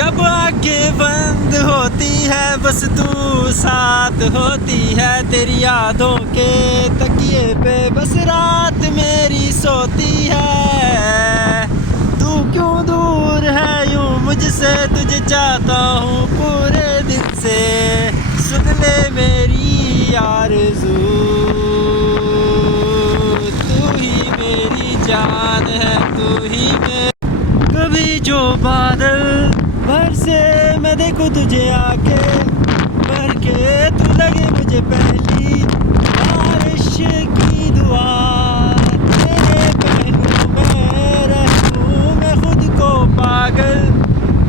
जब आंखें बंद होती है बस तू साथ होती है, तेरी यादों के तकिए पे बस रात मेरी सोती है। तू क्यों दूर है यूं मुझसे, तुझे चाहता हूँ पूरे दिल से, सुन ले मेरी आरज़ू, तू ही मेरी जान है, तू ही मेरी। कभी जो बादल बरसे मैं देखूं तुझे आके, भर के तू लगे मुझे पहली बारिश की दुआ, तेरे पहलू में रहूं मैं खुद को पागल,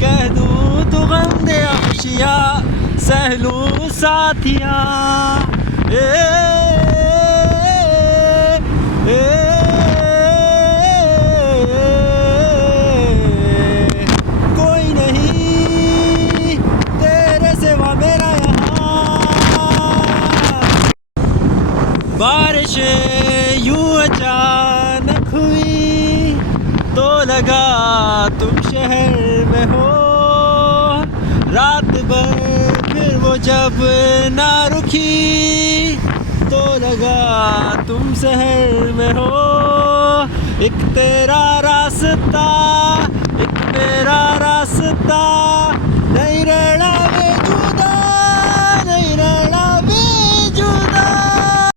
कह दूं तू गम दे खुशियाँ सह लूं साथिया। कोई नहीं तेरे सिवा मेरा यहाँ। बारिश यूं अचानक हुई तो लगा तुम शहर में हो, रात भर फिर वो जब ना रुकी तो लगा तुम शहर में हो। एक तेरा रास्ता